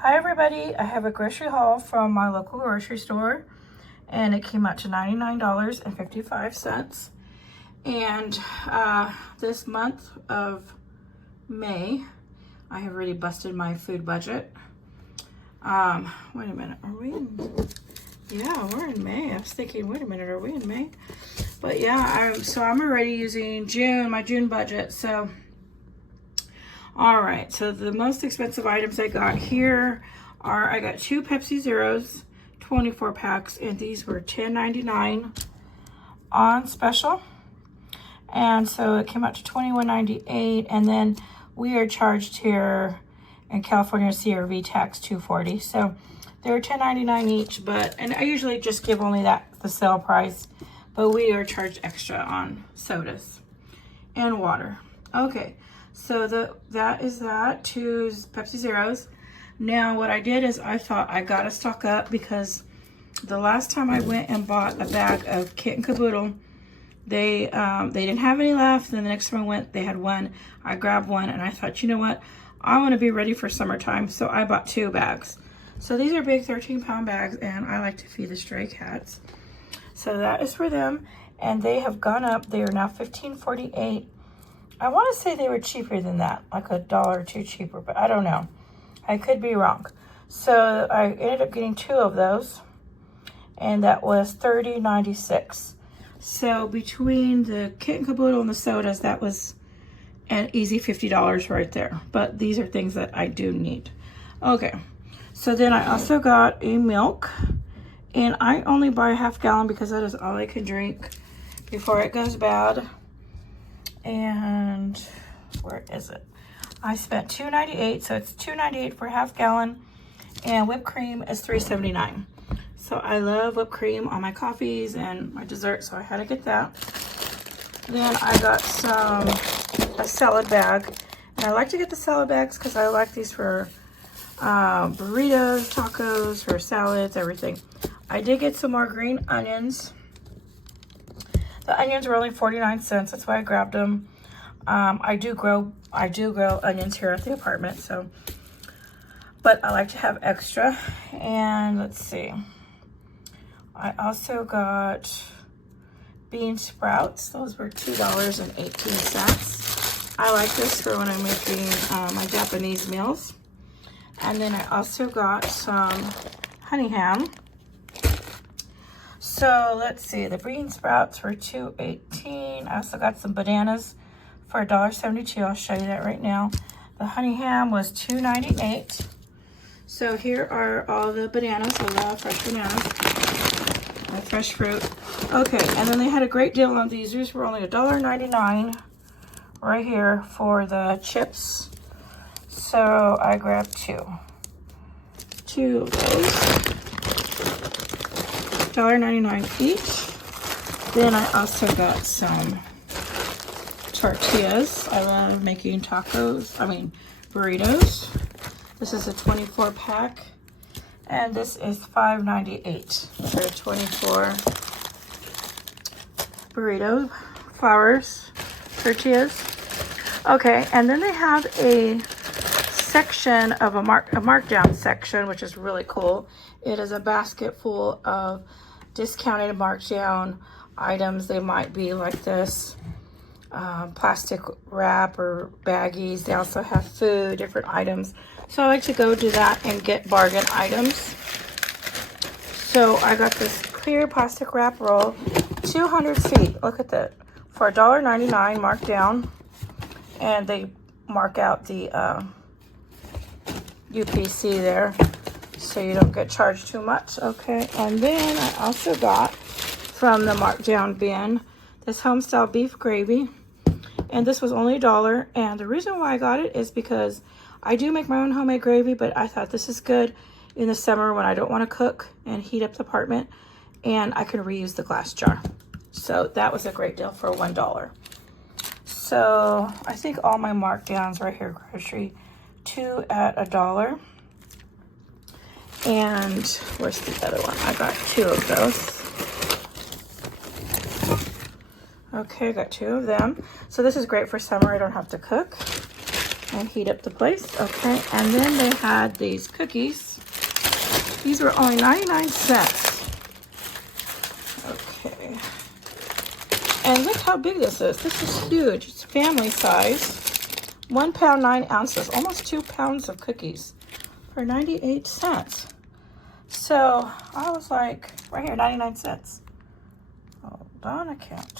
Hi everybody, I have a grocery haul from my local grocery store and it came out to $99.55. And this month of May, I have really busted my food budget. Wait a minute, are we in? Yeah, we're in May. I was thinking, wait a minute, are we in May? But yeah, I'm already using my June budget. So all right, so the most expensive items I got here are, I got 2 Pepsi Zeros, 24 packs, and these were $10.99 on special. And so it came out to $21.98, and then we are charged here in California CRV tax $2.40. So they're $10.99 each, and I usually just give only the sale price, but we are charged extra on sodas and water. Okay. So that is that, 2 Pepsi Zeros. Now what I did is I thought I gotta stock up because the last time I went and bought a bag of Kit and Caboodle, they didn't have any left. And the next time I went, they had one. I grabbed one and I thought, you know what? I want to be ready for summertime, so I bought 2 bags. So these are big 13-pound bags, and I like to feed the stray cats. So that is for them, and they have gone up. They are now $15.48. I want to say they were cheaper than that, like $1 or $2 cheaper, but I don't know. I could be wrong. So I ended up getting 2 of those, and that was $30.96. So between the Kit and Caboodle and the sodas, that was an easy $50 right there. But these are things that I do need. Okay, so then I also got a milk, and I only buy a ½ gallon because that is all I can drink before it goes bad. And where is it? I spent $2.98, so it's $2.98 for a ½ gallon, and whipped cream is $3.79. So I love whipped cream on my coffees and my dessert, so I had to get that. Then I got a salad bag, and I like to get the salad bags because I like these for burritos, tacos, for salads, everything. I did get some more green onions. The onions were only 49 cents. That's why I grabbed them. I do grow onions here at the apartment, so, but I like to have extra. And let's see. I also got bean sprouts. Those were $2.18. I like this for when I'm making my Japanese meals. And then I also got some honey ham. So let's see, the bean sprouts were $2.18. I also got some bananas for $1.72. I'll show you that right now. The honey ham was $2.98. So here are all the bananas. I love fresh bananas and fresh fruit. Okay, and then they had a great deal on these. These were only $1.99 right here for the chips. So I grabbed 2 of those. $1.99 each. Then I also got some tortillas. I love making burritos. This is a 24 pack, and this is $5.98 for 24 burrito flours, tortillas. Okay, and then they have a section of a markdown section, which is really cool. It is a basket full of discounted markdown items. They might be like this plastic wrap or baggies. They also have food, different items. So I like to go do that and get bargain items. So I got this clear plastic wrap roll, 200 feet. Look at that, for $1.99 marked down, and they mark out the UPC there, so you don't get charged too much. Okay, and then I also got from the markdown bin this homestyle beef gravy, and this was only $1. And the reason why I got it is because I do make my own homemade gravy, but I thought this is good in the summer when I don't want to cook and heat up the apartment, and I can reuse the glass jar. So that was a great deal for $1. So I think all my markdowns right here, grocery, 2 at $1. And where's the other one? I got 2 of those. Okay, I got 2 of them. So this is great for summer. I don't have to cook. and heat up the place. Okay, and then they had these cookies. These were only 99 cents. Okay. And look how big this is. This is huge. It's family size. 1 pound, 9 ounces. Almost 2 pounds of cookies for 98 cents. So I was like, right here, 99 cents. Hold on, I can't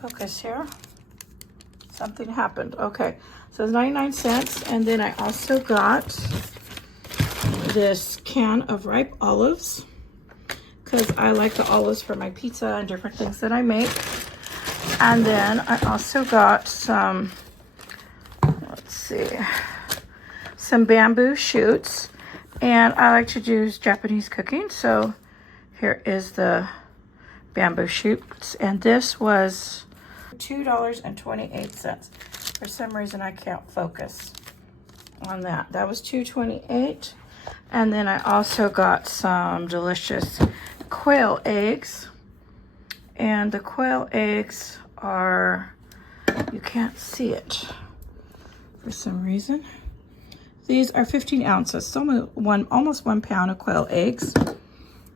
focus here. Something happened. Okay, so it's 99 cents. And then I also got this can of ripe olives because I like the olives for my pizza and different things that I make. And then I also got some, let's see, some bamboo shoots. And I like to do Japanese cooking, so here is the bamboo shoots. And this was $2.28. For some reason, I can't focus on that. That was $2.28. And then I also got some delicious quail eggs. And the quail eggs are, you can't see it for some reason. These are 15 ounces, so almost 1 pound of quail eggs.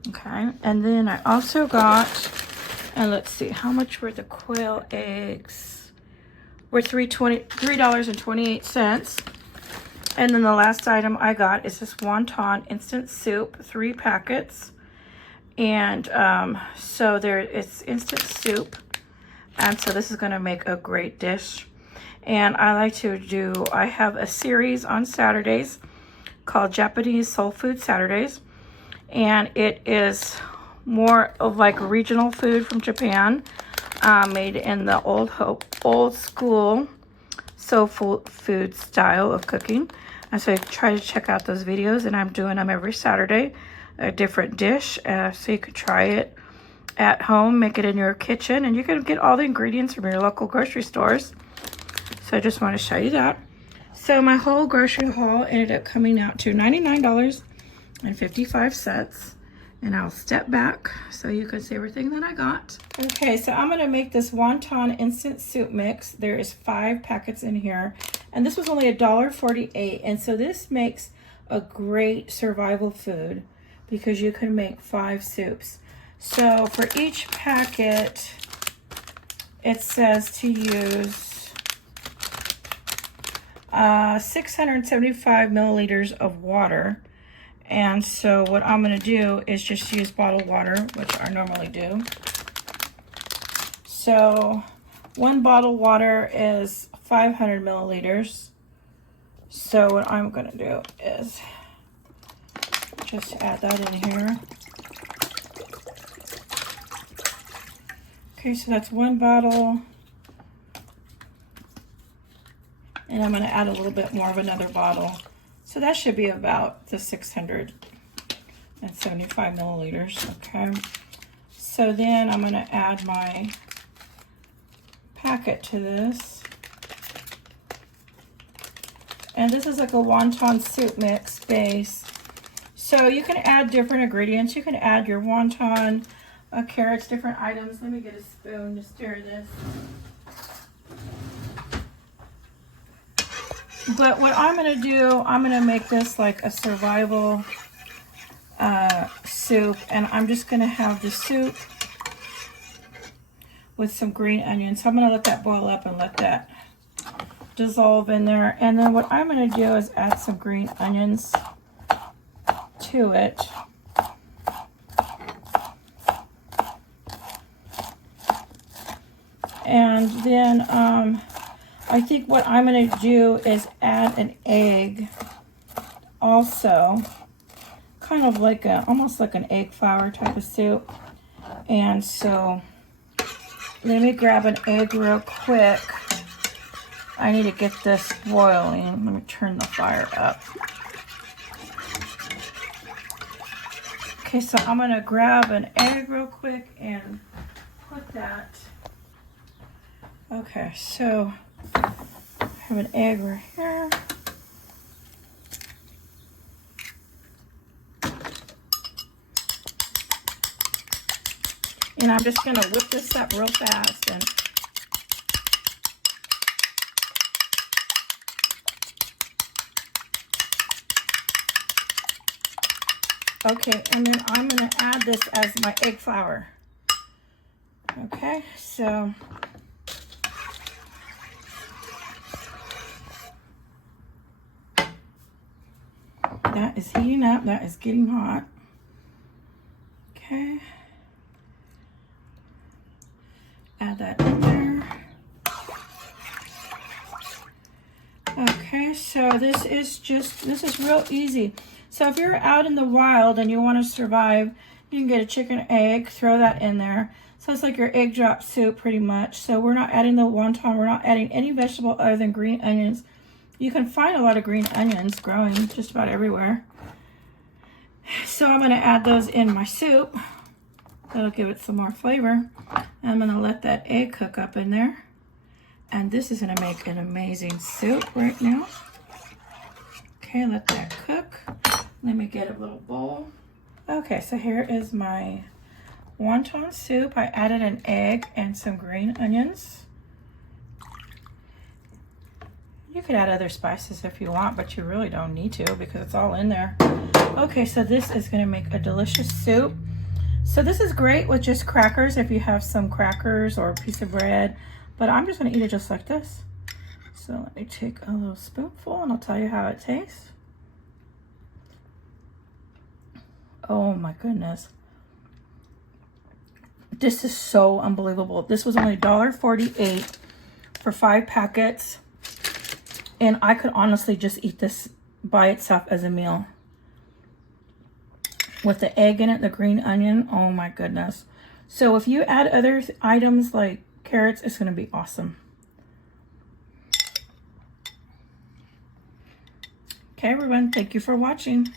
Okay, and then I also got, and let's see, how much were the quail eggs? Were $3.28. And then the last item I got is this Wonton instant soup, 3 packets. And so it's instant soup. And so this is gonna make a great dish. And I like to I have a series on Saturdays called Japanese Soul Food Saturdays. And it is more of like regional food from Japan, made in the old school soul food style of cooking. And so I try to check out those videos, and I'm doing them every Saturday, a different dish. So you could try it at home, make it in your kitchen, and you can get all the ingredients from your local grocery stores. So I just want to show you that. So my whole grocery haul ended up coming out to $99.55. And I'll step back so you can see everything that I got. Okay, so I'm gonna make this wonton instant soup mix. There is 5 packets in here. And this was only $1.48. And so this makes a great survival food because you can make 5 soups. So for each packet, it says to use 675 milliliters of water. And so what I'm going to do is just use bottled water, which I normally do. So 1 bottle water is 500 milliliters. So what I'm going to do is just add that in here. Okay, so that's 1 bottle. And I'm going to add a little bit more of another bottle. So that should be about the 675 milliliters, okay? So then I'm going to add my packet to this. And this is like a wonton soup mix base. So you can add different ingredients. You can add your wonton, carrots, different items. Let me get a spoon to stir this. But what I'm going to do, I'm going to make this like a survival soup. And I'm just going to have the soup with some green onions. So I'm going to let that boil up and let that dissolve in there. And then what I'm going to do is add some green onions to it. And then I think what I'm going to do is add an egg also, kind of like almost like an egg flour type of soup. And so let me grab an egg real quick. I need to get this boiling. Let me turn the fire up. Okay, so I'm going to grab an egg real quick and put that. Okay, so I have an egg right here. And I'm just going to whip this up real fast. And Okay, and then I'm gonna add this as my egg flour. Okay, so that is heating up, that is getting hot. Okay, add that in there. Okay, so this is real easy. So if you're out in the wild and you want to survive, you can get a chicken egg, throw that in there. So it's like your egg drop soup pretty much. So we're not adding the wonton, we're not adding any vegetable other than green onions. You can find a lot of green onions growing just about everywhere. So I'm going to add those in my soup. That'll give it some more flavor. I'm going to let that egg cook up in there. And this is going to make an amazing soup right now. Okay, let that cook. Let me get a little bowl. Okay, so here is my wonton soup. I added an egg and some green onions. You could add other spices if you want, but you really don't need to because it's all in there. Okay, so this is going to make a delicious soup. So this is great with just crackers if you have some crackers or a piece of bread, but I'm just going to eat it just like this. So let me take a little spoonful and I'll tell you how it tastes. Oh my goodness. This is so unbelievable. This was only $1.48 for 5 packets. And I could honestly just eat this by itself as a meal. With the egg in it, the green onion, oh my goodness. So if you add other items like carrots, it's going to be awesome. Okay, everyone, thank you for watching.